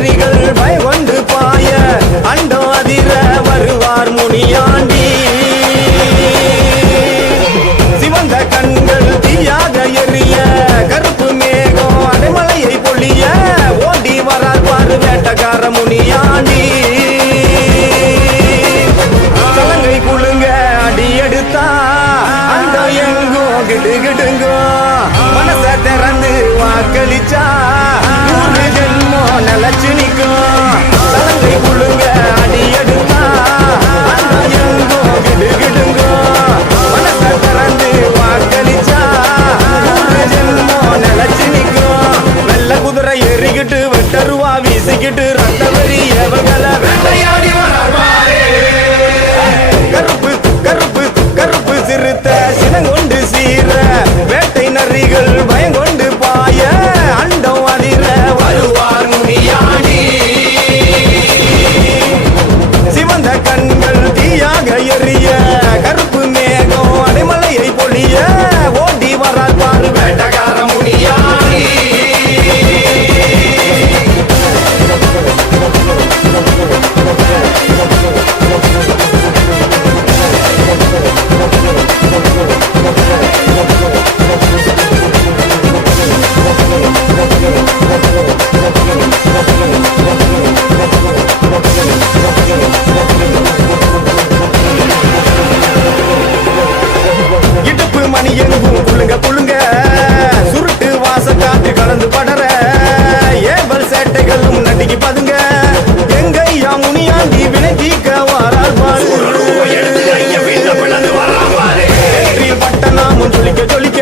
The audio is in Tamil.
நரிகள் பயங்கொண்டு பாய அண்டோ அதிர வருவார் முனியாண்டி. சிவந்த கண்கள் தீயாக எரிய கருப்பு மேகம் அடைமலையை பொழிய ஓடி வரார் பாரு வேட்டக்கார முனியாண்டி. சலங்கை குழுங்க அடி எடுத்தா அந்த எங்கோ கிடுகிடுங்கோ மனச திறந்து வாக்களிச்சா நூறு ஜென்மோ நிலச்சு நிற்கும். சலங்கை குழுங்க அடி எடுத்தா அந்த எங்கோ கிடுகிடுங்கோ மனச திறந்து வாக்களிச்சா நூறு ஜென்மோ நிலச்சு நிற்கும். வெள்ள குதிரை எறிகிட்டு வெட்டருவா வீசிக்கிட்டு ரத்த வரி எவர்களை வேட்டையாடி வராரு. கருப்பு கருப்பு கருப்பு சிறுத்த சினங்கொண்டு சீர வேட்டை நரிகள் பயங்கொண்டு பாய அண்டம் அதிர வருவார் முனியாண்டி. சிவந்த கண்கள் தீயாக எரிய கருப்பு மேகம் அடைமலையை பொழிய ஓடி வரார் பாரு வேட்டக்கார முனியாண்டி. இடுப்பு மணி எங்கும் புள்ளுங்க புள்ளுங்க சுருட்டு வாச காற்று கலந்து படற ஏவல் சேட்டைகளும் நடிகி பதுங்க எங்கையா முனியாண்டி வினை தீக்க வாரார் பாரு. பட்டனாமும் ஜொலிக்க ஜொலிக்க